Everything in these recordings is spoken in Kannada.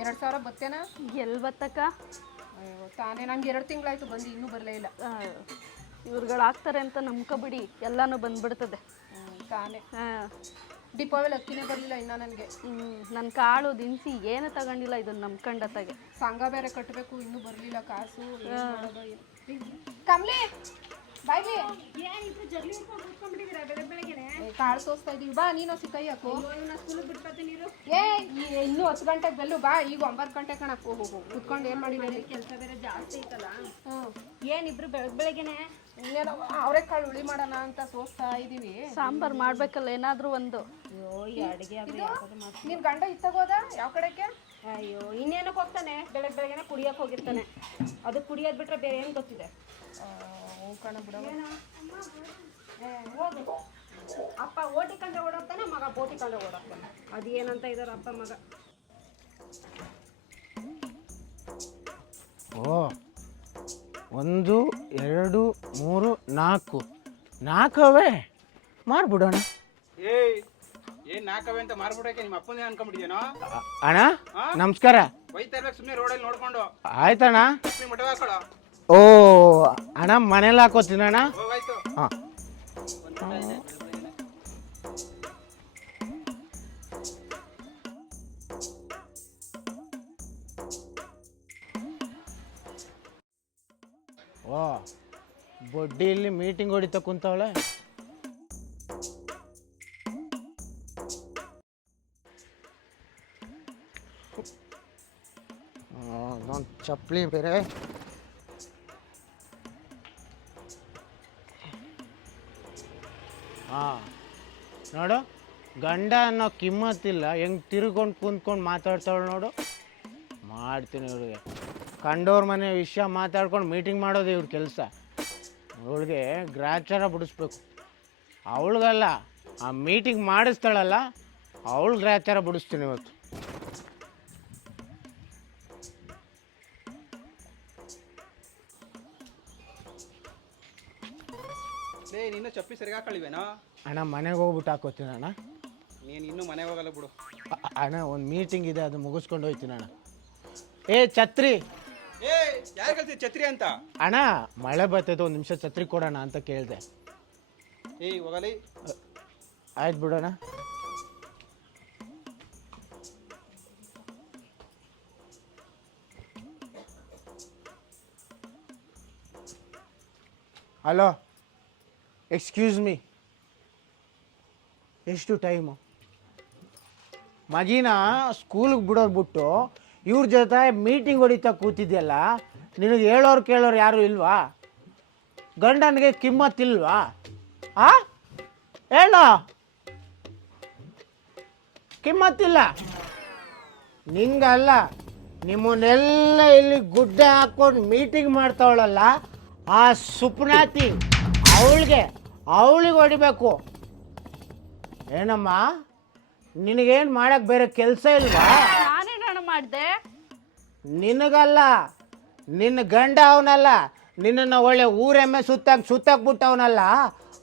ಎರಡು ಸಾವಿರ ಬತ್ತೇನ? ಎಲ್ಲಿ ಬತ್ತಕ್ಕ? ಅಯ್ಯೋ ತಾನೇ ನಂಗೆ ಎರಡು ತಿಂಗಳಾಯ್ತು ಬಂದು ಇನ್ನೂ ಬರಲೇ ಇಲ್ಲ. ಇವ್ರುಗಳು ಆಗ್ತಾರೆ ಅಂತ ನಂಬ್ಕೊಬಿಡಿ ಎಲ್ಲಾನು ಬಂದ್ಬಿಡ್ತದೆ. ಹ್ಮ್, ತಾನೇ. ಹಾಂ ದೀಪಾವಳಿ ಅಕ್ಕಿನೇ ಬರಲಿಲ್ಲ ಇನ್ನ ನನಗೆ. ನನ್ನ ಕಾಳು ದಿನಸಿ ಏನು ತಗೊಂಡಿಲ್ಲ ಇದನ್ನ ನಂಬ್ಕೊಂಡತ್ತಾಗೆ ಸಂಘ ಬೇರೆ ಕಟ್ಟಬೇಕು ಇನ್ನೂ ಬರಲಿಲ್ಲ ಕಾಸು. ಏನ್ ಮಾಡೋದೋ ಏನೋ. ಕಮ್ಲಿ! ಬಾಯ್ಲಿ ಏ, ಕಾಳು ಸೋಸ್ತಾ ಇದೀವಿ. ಬಾ ನೀನು ಸಿಕ್ಕೈ ಹಾಕು. ಏ ಈ- ಇನ್ನು ಹತ್ತು ಗಂಟೆಗೆ ಬೆಲ್ಲು ಬಾ. ಈಗ ಒಂಬತ್ತು ಗಂಟೆ ಕಣಕ್ ಹೋಗು ಹೋಗು ಕುತ್ಕೊಂಡು ಏನು ಮಾಡಿಲ್ಲ ಕೆಲಸ ಬೇರೆ ಜಾಸ್ತಿ ಐತಲ್ಲ? ಹ್ಞೂ. ಏನಿಬ್ರು ಬೆಳಗ್ಗೆ ಬೆಳಗ್ಗೆನೆ? ಇನ್ನೇನೋ ಅವರೇ ಕಾಳು ಹುಳಿ ಮಾಡೋಣ ಅಂತ ಸೋಸ್ತಾ ಇದೀವಿ. ಸಾಂಬಾರ್ ಮಾಡ್ಬೇಕಲ್ಲ ಏನಾದ್ರೂ ಒಂದು. ಅಯ್ಯೋ ಈ ಅಡುಗೆ ಆದ್ರೆ ಯಾವ್ದಾದ್ರು ಮಾಡ್- ನಿನ್ ಗಂಡ ಇತ್ತಗೋದ? ಯಾವ ಕಡೆಗೆ? ಅಯ್ಯೋ ಇನ್ನೇನಕ್ಕೆ ಹೋಗ್ತಾನೆ. ಬೆಳಗ್ಗೆ ಬೆಳಗ್ಗೆನೆ ಕುಡಿಯಕ್ಕೆ ಹೋಗಿರ್ತಾನೆ. ಅದು ಕುಡಿಯೋದ್ ಬಿಟ್ರೆ ಬೇರೆ ಏನು ಗೊತ್ತಿದೆ ಕಣ ಬಿಡವ ಏ, ಹೋಗು ಅಪ್ಪ ಓಟಿ ಕಂಡ್ರೆ ಓಡೋಗ್ತಾನೆ ಮಗ ಬೋಟಿ ಕಂಡ್ರೆ ಓಡೋಗ್ತಾನೆ ಅದು ಏನಂತ ಇದಾರೆ ಅಪ್ಪ ಮಗ ಓ ಒಂದು ಎರಡು ಮೂರು ನಾಲ್ಕು. ನಾಲ್ಕವೇ? ಮಾರ್ಬಿಡೋಣ. ಏಯ್ ಏನ್ ಅಂತ ಮಾರ್ಬಿಡಕ್ಕೆ ನಿಮ್ಮ ಅಪ್ಪನೇ ಅನ್ಕೊಂಡ್ಬಿಟ್ಟಿದೇನೋ ಅಣ್ಣ ನಮಸ್ಕಾರ. ಬೈತಾ ಇರ್ಬೇಕು ಸುಮ್ಮನೆ ರೋಡಲ್ಲಿ ನೋಡ್ಕೊಂಡು. ಆಯ್ತಣ್ಣ. ಮಠ ಓ ಅಣ್ಣ ಮನೇಲಿ ಹಾಕೋತೀನಿ ಅಣ್ಣ. ಓ ಬೊಡ್ಡಿಯಲ್ಲಿ ಮೀಟಿಂಗ್ ಹೊಡಿತಾ ಕುಂತವಳೆ. ಒಂದು ಚಪ್ಪಲಿ ಬೇರೆ. ಹಾಂ. ನೋಡು, ಗಂಡ ಅನ್ನೋ ಕಿಮ್ಮತ್ತಿಲ್ಲ, ಹೆಂಗ್ ತಿರ್ಕೊಂಡು ಕುಂತ್ಕೊಂಡು ಮಾತಾಡ್ತಾಳೆ ನೋಡು. ಮಾಡ್ತೀನಿ ಇವ್ರಿಗೆ. ಕಂಡೋರ್ ಮನೆ ವಿಷಯ ಮಾತಾಡ್ಕೊಂಡು ಮೀಟಿಂಗ್ ಮಾಡೋದು ಇವ್ರ ಕೆಲಸ. ಅವಳಿಗೆ ಗ್ರಾಚಾರ ಬಿಡಿಸ್ಬೇಕು. ಅವಳಿಗಲ್ಲ, ಆ ಮೀಟಿಂಗ್ ಮಾಡಿಸ್ತಾಳಲ್ಲ, ಅವಳು ಗ್ರಾಚಾರ ಬಿಡಿಸ್ತೀನಿ ಇವತ್ತು. ನೀನು ಚಪ್ಪಲಿ ಸರಿಗ ಹಾಕೊಳ್ಳಿವೇನೋ? ಅಣ್ಣ ಮನೆಗೆ ಹೋಗ್ಬಿಟ್ಟು ಹಾಕೋತೀನಿ ಅಣ್ಣ. ನೀನು ಇನ್ನೂ ಮನೆಗೆ ಹೋಗಲ್ಲ ಬಿಡು. ಅ- ಅಣ್ಣ ಒಂದು ಮೀಟಿಂಗ್ ಇದೆ ಅದು ಮುಗಿಸ್ಕೊಂಡು ಹೋಯ್ತೀನಿ ಅಣ್ಣ. ಏ ಛತ್ರಿ! ಏ ಯಾರು ಕಲ್ತಿ ಛತ್ರಿ ಅಂತ? ಅಣ್ಣ ಮಳೆ ಬರ್ತೈತೆ ಒಂದು ನಿಮಿಷ ಛತ್ರಿ ಕೊಡೋಣ ಅಂತ ಕೇಳಿದೆ. ಏಯ್ ಹೋಗಲಿ. ಆಯ್ತು ಬಿಡೋಣ ಹಲೋ? ಎಕ್ಸ್ಕ್ಯೂಸ್ ಮೀ ಎಷ್ಟು ಟೈಮು ಮಗಿನ ಸ್ಕೂಲಿಗೆ ಬಿಡೋದು ಬಿಟ್ಟು ಇವ್ರ ಜೊತೆ ಮೀಟಿಂಗ್ ಹೊಡಿತಾ ಕೂತಿದ್ಯಲ್ಲ, ನಿನಗೆ ಹೇಳೋರು ಕೇಳೋರು ಯಾರು ಇಲ್ವಾ? ಗಂಡನಿಗೆ ಕಿಮ್ಮತ್ತಿಲ್ವಾ ಆ? ಹೇಳೋ? ಕಿಮ್ಮತ್ತಿಲ್ಲ ನಿಂಗಲ್ಲ, ನಿಮ್ಮನ್ನೆಲ್ಲ ಇಲ್ಲಿ ಗುಡ್ಡೆ ಹಾಕೊಂಡು ಮೀಟಿಂಗ್ ಮಾಡ್ತಾವಳಲ್ಲ ಆ ಸುಪ್ನಾತಿ ಅವಳಿಗೆ ಅವಳಿಗೆ ಹೊಡಿಬೇಕು. ಏನಮ್ಮ? ನಿನಗೇನು ಮಾಡಕ್ಕೆ ಬೇರೆ ಕೆಲಸ ಇಲ್ವಾ? ಮಾಡಿದೆ? ನಿನಗಲ್ಲ ನಿನ್ನ ಗಂಡ ಅವನಲ್ಲ ನಿನ್ನನ್ನು ಒಳ್ಳೆ ಊರೆಮ್ಮೆ ಸುತ್ತಾಕ್ ಸುತ್ತಾಕ್ಬಿಟ್ಟವನಲ್ಲ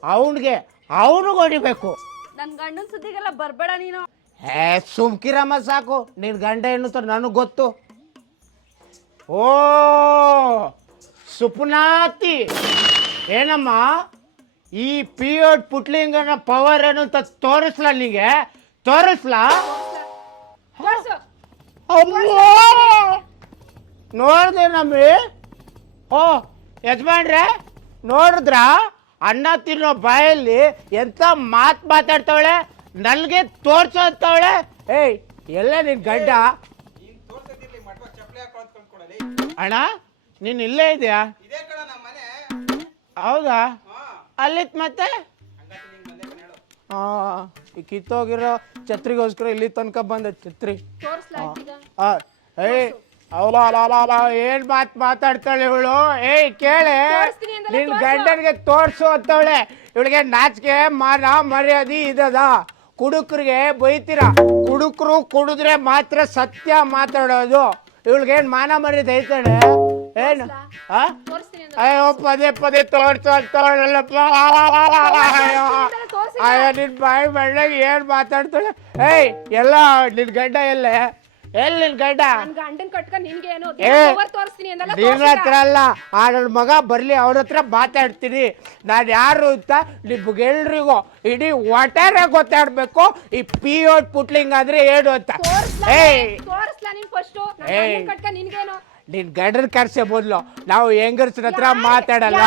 ಅವನಿಗೆ ಅವನಿಗೆ ಹೊಡಿಬೇಕು. ನನ್ನ ಗಂಡನ ಸುದ್ದಿಗೆಲ್ಲ ಬರಬೇಡ ನೀನು. ಹೇ ಸುಮ್ಕಿರಮ್ಮ ಸಾಕು. ನಿನ್ನ ಗಂಡ ಏನು ನನಗೆ ಗೊತ್ತು. ಓ ಸುಪ್ನಾತಿ. ಏನಮ್ಮ? ಈ ಪಿಯೋಡ್ ಪುಟ್ಲಿಂಗನ ಪವರ್ ಏನು ಅಂತ ತೋರಿಸ್ಲಾ ನಿಂಗೆ? ತೋರಿಸ್ಲಾ? ನೋಡ್ದೆ ನಮ್ಮಿ ಓ ಯಜಮಾನ್ರೆ ನೋಡಿದ್ರ? ಅನ್ನ ತಿನ್ನೋ ಬಾಯಲ್ಲಿ ಎಂತ ಮಾತು ಮಾತಾಡ್ತಾವಳೆ? ನನಗೆ ತೋರ್ಸೋಂತವಳೆ ಏಯ್ ಎಲ್ಲ ನಿನ್ ಗಡ್ಡ ಅಣ್ಣ? ನೀನು ಇಲ್ಲೇ ಇದೆಯಾ? ಇದೇ ಕಣ ನಮ್ಮ ಮನೆ. ಹೌದಾ? ಹಾ. ಅಲ್ಲಿತ್ ಮತ್ತೆ? ಹಾ ನಿಂಗೆ ಬಂದೆ ಕಣ ಹೇಳು ಹಾಂ ಈ ಕಿತ್ತೋಗಿರೋ ಛತ್ರಿಗೋಸ್ಕರ ಇಲ್ಲಿ ತನಕ ಬಂದ ಛತ್ರಿ. ತೋರಿಸ್ಲಾ ಈಗ ಆ, ಏಯ್ ಅವಲ ಅಲ ಅಲ ಅಲ ಏನ್ ಮಾತ್ ಮಾತಾಡ್ತಾಳೆ ಇವಳು? ಏಯ್ ಕೇಳೆ. ತೋರಿಸ್ತೀನಿ ಅಂದಲ್ಲ, ನಿನ್ ತೋರ್ಸು. ಗಂಡನಿಗೆ ತೋರ್ಸು ಅಂತವಳೆ. ಇವಳಿಗೆ ನಾಚಿಕೆ ಮಾನ ಮರ್ಯಾದೆ ಇದದ. ಕುಡುಕರಿಗೆ ಬೈತೀರ? ಕುಡುಕರು ಕುಡಿದ್ರೆ ಮಾತ್ರ ಸತ್ಯ ಮಾತಾಡೋದು. ಇವಳಿಗೇನ್ ಮಾನ ಮರ್ಯಾದೆ ಐತಾಳೆ ಏನು ಆ? ಅಯ್ಯೋ ಪದೇ ಪದೇ ತೋರ್ಸು ಅಂತವಳಲ್ಲಪ್ಪ ಅಯ್ಯೋ ಅಯ್ಯೋ ನಿನ್ ಬಾಯಿ ಮಣ್ಣಾಗ ಏನ್ ಮಾತಾಡ್ತಾಳೆ ಏಯ್ ಎಲ್ಲ ನಿನ್ ಗಡ್ಡ ಎಲ್ಲೇ ಎಲ್ಲಿ ನಿನ್ ಗಡ್ಡ ಗಂಡನ್ ಕಟ್ಕೊಂಡ್ ತೋರಿಸ್ತೀನಿ ನಿನ್ನ ಹತ್ರ ಅಲ್ಲ ಆ ನನ್ನ ಮಗ ಬರ್ಲಿ ಅವ್ರ ಹತ್ರ ಮಾತಾಡ್ತೀನಿ ನಾನು ಯಾರು ಅಂತ ನಿಮ್ಗೆ ಎಲ್ರಿಗೂ ಇಡೀ ಒಟ್ಟಾರೆ ಗೊತ್ತಾಡ್ಬೇಕು ಈ ಪಿ ಓಟ್ ಪುಟ್ಲಿಂಗ್ ಆದ್ರೆ ಏನು ಅಂತ ಏಯ್ ತೋರಿಸ್ಲಾ ನೀನ್ ಫಸ್ಟ್ ನನ್ ಏಯ್. ಗಂಡನ್ ಕಟ್ಕೊಂಡ್ ನಿನ್ಗೇನು ನಿನ್ ಗಂಡನ ಕರ್ಸೆ ಬದ್ಲು ನಾವು ಹೆಂಗರ್ಸ್ರ ಹತ್ರ ಮಾತಾಡಲ್ಲ.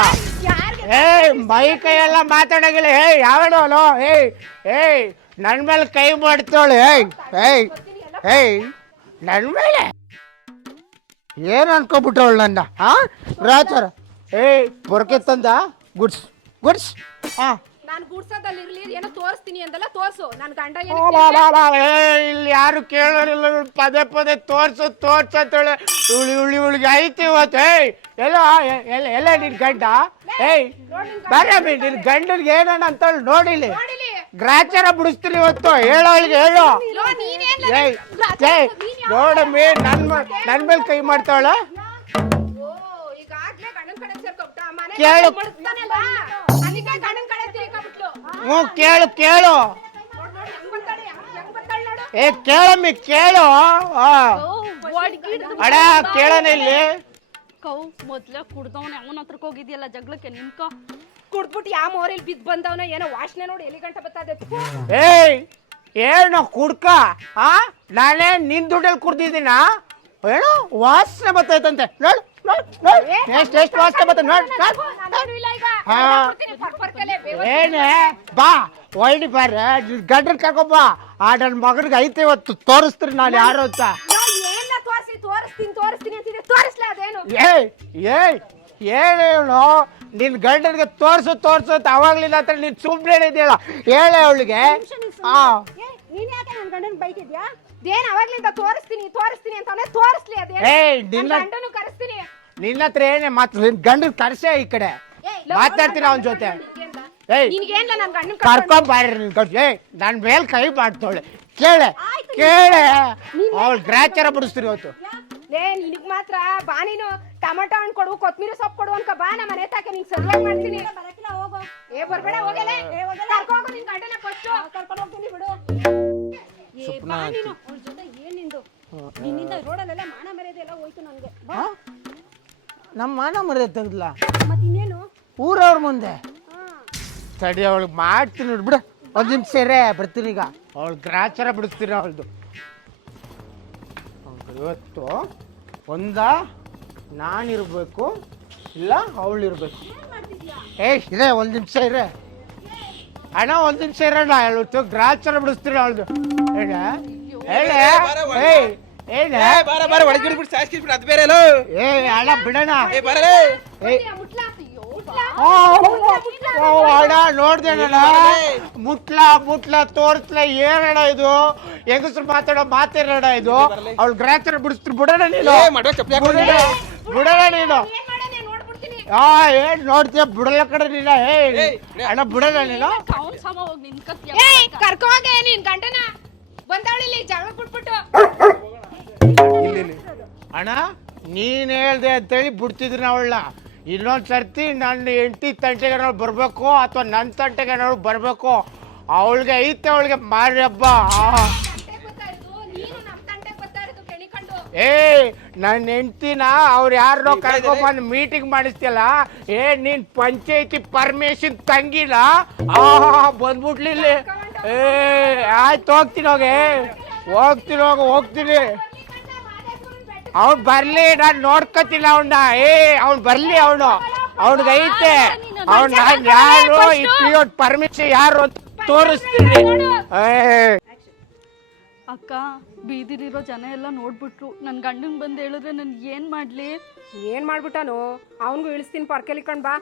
ಏ ಏಯ್ ಮೈ ಕೈಯೆಲ್ಲ ಮಾತಾಡಂಗಿಲ್ಲ. ಏಯ್ ಯಾವಡೋಲು ಏಯ್ ಏಯ್ ನನ್ ಮೇಲೆ ಕೈ ಮಾಡ್ತಾಳು. ಏಯ್ ಏಯ್ ಏಯ್ ನನ್ ಮೇಲೆ? ಏನ್ ಅನ್ಕೋಬಿಟ್ಟವಳು ನನ್ನ ಹಾ ರಾಚಾರ ಏಯ್ ಬೊರಕೆ ತಂದ? Goods goods. ಹಾ. ನಾನ್ ಗುಡ್ಸೋದಲ್ಲಿ ಇರ್ಲಿ ಏನೋ ತೋರಿಸ್ತೀನಿ ಅಂದಲ್ಲ ತೋರ್ಸು. ನನ್ ಗಂಡ ಓ ಏನಕ್ಕೆ ಬಾ ಬಾ ಬಾ ಏ ಇಲ್ಲಿ ಯಾರು ಕೇಳೋರಿಲ್ಲ ಇವ್ಳು ಪದೇ ಪದೇ ತೋರ್ಸು ತೋರ್ಸು ಅಂತೇಳಿ ಉಳಿ ಉಳಿ ಉಳಿಗೆ ಐತಿ ಇವತ್ತು. ಏಯ್ ಎಲ್ಲ ಎ- ಎಲ್ಲ ಎಲ್ಲ ನಿನ್ ಗಂಡ? ಏಯ್ ಬರಬಿ ನಿನ್ ಗಂಡನ್ಗೆ ಏನಣ್ಣ ಅಂತ ನೋಡಿಲಿ. ನೋಡಿಲಿ. ಗ್ರಾಚಾರ ಬಿಡಿಸ್ತೀನಿ ಇವತ್ತು ಹೇಳೋ ಇಲ್ಲಿಗೆ ಹೇಳು. ಲೋ, ನೀನೇನ್ ಏಯ್ ಏಯ್ ನೋಡಮ್ಮಿ ನನ್ ಮ- ನನ್ ಮೇಲೆ ಕೈ ಮಾಡ್ತಾವಳ? ಓ ಈಗಾಗ್ಲೇ ಗಂಡನ್ ಕಡೆ ಸೇರ್ಕೊಬಿಟ್ಟ ಮನೆ ಕೇಳು. ಮಡಗ್ತಾನಲ್ಲ ಹ್ಞೂ ಕೇಳು ಕೇಳು. ಏ ಕೇಳಮ್ಮಿ ಕೇಳು. ಅಡ ಕೇಳನ ಇಲ್ಲಿ. ಕೌ ಮೊದ್ಲೇ ಕುಡ್ದವನ ಅವನ ಹತ್ರಕ್ಕೆ ಹೋಗಿದ್ಯಲ್ಲ ಜಗಳಕ್ಕೆ ನಿನ್ಕ ಕುಡ್ಬಿಟ್ಟು ಯಾವ ಮೋರಿಲ್ ಬಿದ್ದು ಬಂದವನ ಏನೋ ವಾಸನೆ ನೋಡಿ ಎಲ್ಲಿ ಗಂಟ ಬರ್ತದೆ ಏಯ್ ಏನು ಕುಡ್ಕ ಆ? ನಾನೇ ನಿನ್ ದುಡ್ಡಲ್ಲಿ ಕುಡ್ದಿದ್ದೀನ? ಏನು ವಾಸನೆ ಬರ್ತೈತಂತೆ ನೋಡು. ಎಷ್ಟು ಎಷ್ಟು ವಾಸ್ತ ಬತ್ತ ನೋಡು ನಾನೇನು ಏನೇ ಬಾ ಒಯ್ಡಿ ಬಾರ. ಗಂಡನ ಕರ್ಕೊಂಬ ಆ ನನ್ನ ಮಗನಿಗೆ ಐತೆ ಇವತ್ತು. ತೋರಿಸ್ತೀರಿ ನಾನು ಯಾರು ಅಂತ. ತೋರಿಸಿ ತೋರಿಸ್ತೀನಿ ತೋರಿಸ್ತೀನಿ ಅಂತಿದೆ ತೋರಿಸ್ಲಾ ಅದೇನು? ಏಯ್ ಏಯ್ ಏನೇನು ನಿನ್ ಗಂಡನಿಗೆ ತೋರ್ಸು ತೋರ್ಸು ಅಂತ ಅವಾಗ್ಲಿಲ್ಲ ಅಂತ ನೀನ್ ಸುಮ್ಮನೆ ಇದೆಯಲ್ಲ ಹೇಳ ಅವಳಿಗೆ. ಹಾ ನೀನ್ ಯಾಕೆ ನನ್ನ ಗಂಡನ ಬೈತಿದ್ಯಾ? ಏನ್ ಅವಾಗ್ಲಿಂದ ತೋರಿಸ್ತೀನಿ ತೋರಿಸ್ತೀನಿ ಅಂತಾನೆ ತೋರಿಸ್ಲಿ ಅದೇ ಏಯ್ ನನ್ ನಿನ್ನ ಗಂಡನು ಕರೆಸ್ತೀನಿ. ನಿನ್ನ ಹತ್ರ ಏನೇ ಮಾತು ನಿನ್ ಗಂಡನ್ ಕರ್ಸೆ ಈ ಕಡೆ. ಮಾತಾಡ್ತೀನಿ ಅವನ ಜೊತೆ. ಏಯ್ ನಿನ್ಗೇನ್ಲ ನನ್ ಗಂಡನ್ ಕರ್ಕೊಂಡ್ ಬಾರಿ ನಿನ್ ಗಂಡ ಏಯ್ ನನ್ ಮೇಲ್ ಕೈ ಮಾಡ್ತಾಳೆ ಕೇಳೆ ಕೇಳೆ. ಅವಳು ಗ್ರಾಚಾರ ಬಿಡಿಸ್ತೀರಿ ಇವತ್ತು. ಲೇ ನಿನಗ್ ಮಾತ್ರ ಬಾ ನೀನು. ಟೊಮೆಟೊ ಹಣ್ಣು ಕೊಡು ಕೊತ್ಮಿರಿ ಸೊಪ್ಪು ಕೊಡು ಅನ್ಕ ಬಾ ನಮ್ಮ ಮನೆ ತಾಕೆ ನಿಂಗೆ ಸರ್ವ್ ಮಾಡ್ತೀನಿ. ಬರಕಿಲ್ಲ ಹೋಗು. ಏ ಬರ್ಬೇಡ ಹೋಗಲೇ. ಕರ್ಕೊ ಹೋಗು ನಿನ್ ಗಂಡನ ಫಸ್ಟ್ ಕರ್ಕೊಂಡು ಹೋಗ್ತೀನಿ ಬಿಡು. ಏ ಬಾ ನೀನು ಅವ್ಳ ಜೊತೆ ಏನ್ ನಿಂದು ನಿನ್ನಿಂದ ರೋಡಲ್ಲೆಲ್ಲ ಮಾನ ಮರ್ಯಾದೆ ಎಲ್ಲ ಹೋಯ್ತು ನನ್ಗೆ. ಹಾ? ನಮ್ಮ ಮಾನ ಮರ್ಯಾದೆ ತೆಗ್ದ್ಲ? ಮತ್ ಇನ್ನೇನು? ಊರವ್ರ ಮುಂದೆ? ತಡಿ ಅವಳಿಗೆ ಮಾಡ್ತೀನಿ ನೋಡ್ ಬಿಡು. ಒಂದ್ ನಿಮಿಷ ಬರ್ತೀನಿ ಈಗ. ಅವಳು ಗ್ರಾಚಾರ ಬಿಡಿಸ್ತೀನಿ ಅವಳದು. ಇವತ್ತು ಒಂದ ನಾನಿರ್ಬೇಕು ಇಲ್ಲ ಅವಳಿರ್ಬೇಕು ಏ ಇದೆ ಒಂದ್ ನಿಮಿಷ ಇರೇ. ಅಣ್ಣ ಒಂದ್ ನಿಮಿಷ ಇರೋಣ ಇವತ್ತು ಗ್ರಾಚಾರ ಬಿಡಿಸ್ತೀರ ಅವಳದು. ಹೇಳ ಹೇಳ. ಏಯ್ ಏ ಬಾರ ಬಾರ ಬಿಟ್ಟು ಅದು ಬೇರೆ ಅಲ್ಲ. ಏ ಅಣ್ಣ ಬಿಡೋಣ ಏ ಬರಲೇ. ಅಣ್ಣ ನೋಡ್ದೇನಣ್ಣ ಮುಟ್ಲ ಮುಟ್ಲ ತೋರ್ಸ್ಲ ಏನಣ್ಣ ಇದು? ಹೆಂಗಸ್ರು ಮಾತಾಡೋ ಮಾತೇನಣ್ಣ ಇದು? ಅವ್ಳು ಗ್ರಾಹಕರು ಬಿಡಿಸ್ತು ಬಿಡೋಣ ನೀನು. ಬಿಡೋಣ ನೀನು. ಆ ಏನ್ ನೋಡ್ತೀಯ ಬಿಡಲ್ಲ ಕಡೆ ನೀನ ಏ ಅಣ್ಣ ಬಿಡಲ್ಲ ನೀನು. ಕೌನ್ ಸಮ ಹೋಗಿ ನಿನ್ಕತ್ಯ ಏಯ್ ಕರ್ಕೊ ಹೋಗೆ ನಿನ್ ಗಂಡನ. ಬಂದವಳಿಲ್ಲಿ ಜಗಳ ಬಿಟ್ಬಿಟ್ಟು ಅಣ್ಣ ನೀನ್ ಹೇಳ್ದೆ ಅಂತೇಳಿ ಬಿಡ್ತಿದ್ರು ಅವಳನ್ನ. ಇನ್ನೊಂದ್ ಸರ್ತಿ ನನ್ನ ಹೆಂಡತಿ ತಂಟೆಗೆ ಬರಬೇಕು ಅಥವಾ ನನ್ನ ತಂಟೆಗೆ ಬರಬೇಕು. ಅವಳಿಗೆ ಐತೆ ಅವಳಿಗೆ ಮಾರಿ ಹಬ್ಬ. ಏ ನನ್ನ ಹೆಂಡ್ತಿನ ಅವ್ರು ಯಾರನ್ನೋ ಕರ್ಕೊಂಬಂದು ಮೀಟಿಂಗ್ ಮಾಡಿಸ್ತಿಯಲ್ಲ ಏ ನೀನ್ ಪಂಚಾಯತಿ ಪರ್ಮಿಷನ್ ತಂಗಿಲ್ಲ? ಆ ಬಂದ್ಬಿಟ್ಲಿಲ್ಲ ಏ ಆಯ್ತು ಹೋಗ್ತೀನಿ ಹೋಗೆ. ಹೋಗ್ತೀನಿ ಹೋಗಿ ಹೋಗ್ತೀನಿ. ಅವ್ನು ಬರ್ಲಿ ನಾನು ನೋಡ್ಕೊತಿಲ್ಲ ಅವನ್ನ ಏ ಅವ್ನು ಬರ್ಲಿ ಅವನು. ಅವ್ನಿಗೆ ಐತೆ. ಅವ್ನು ನಾನು ಯಾರು? ಈ ಪರ್ಮಿಷನ್ ಯಾರು ಅಂತ ತೋರಿಸ್ತೀನಿ. ಏ. ಅಕ್ಕ ಬೀದಿಲಿರೋ ಜನ ಎಲ್ಲ ನೋಡ್ಬಿಟ್ರು. ನನ್ನ ಗಂಡನ್ ಬಂದು ಹೇಳಿದ್ರೆ ನನ್ ಏನ್ ಮಾಡ್ಲಿ? ಏನ್ ಮಾಡ್ಬಿಟ್ಟಾನು? ಅವನ್ಗೂ ಇಳಿಸ್ತೀನಿ ಪರ್ಕೆಲಿಕೊಂಡ್ ಬಾ.